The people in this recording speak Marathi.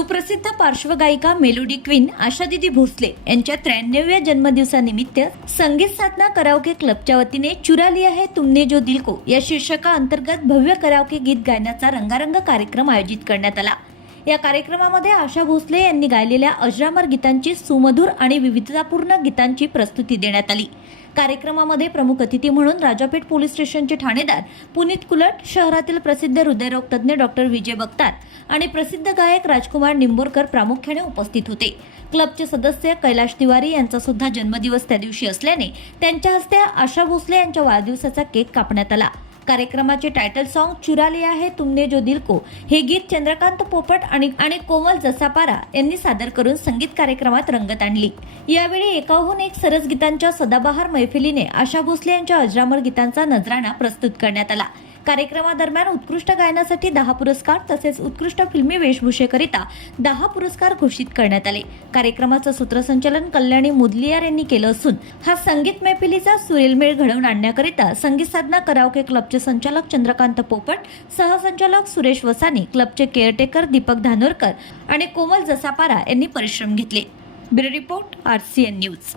सुप्रसिद्ध पार्श्वगायिका मेलोडी क्वीन आशादिदी भोसले यांच्या त्र्याण्णव्या जन्मदिवसानिमित्त संगीत साधना कराओके क्लबच्या वतीने चुरा लिया है तुमने जो दिल को या शीर्षकाअंतर्गत भव्य कराओके गीत गायनाचा रंगारंग कार्यक्रम आयोजित करण्यात आला. या कार्यक्रमामध्ये आशा भोसले यांनी गायलेल्या अजरामर गीतांची सुमधुर आणि विविधतापूर्ण गीतांची प्रस्तुती देण्यात आली. कार्यक्रमामध्ये प्रमुख अतिथी म्हणून राजापेठ पोलीस स्टेशनचे ठाणेदार पुनीत कुलट शहरातील प्रसिद्ध हृदयरोग तज्ज्ञ डॉक्टर विजय बगतार आणि प्रसिद्ध गायक राजकुमार निंबोरकर प्रामुख्याने उपस्थित होते. क्लबचे सदस्य कैलाश तिवारी यांचा सुद्धा जन्मदिवस त्या दिवशी असल्याने त्यांच्या हस्ते आशा भोसले यांच्या वाढदिवसाचा केक कापण्यात आला. कार्यक्रमाचे टायटल सॉन्ग चुरा लिया है तुमने जो दिल को. हे गीत चंद्रकांत पोपट आणि आणि कोमल जसापारा यांनी सादर करून संगीत कार्यक्रमात रंगत आणली. यावेळी एकाहून एक सरस गीतांच्या सदाबहार मैफिलीने आशा भोसले यांच्या अजरामर गीतांचा नजराणा प्रस्तुत करण्यात आला. कार्यक्रमादरम्यान उत्कृष्ट गायनासाठी दहा पुरस्कार तसेच उत्कृष्ट फिल्मी वेशभूषेकरिता दहा पुरस्कार घोषित करण्यात आले. कार्यक्रमाचं सूत्रसंचालन कल्याणी मुदलियार यांनी केलं असून हा संगीत मैफिलीचा सुरेलमेळ घडवून आणण्याकरिता संगीत साधना करावके क्लबचे संचालक चंद्रकांत पोपट सहसंचालक सुरेश वसानी क्लबचे केअरटेकर दीपक धानोरकर आणि कोमल जसापारा यांनी परिश्रम घेतले. Bureau report R C N news.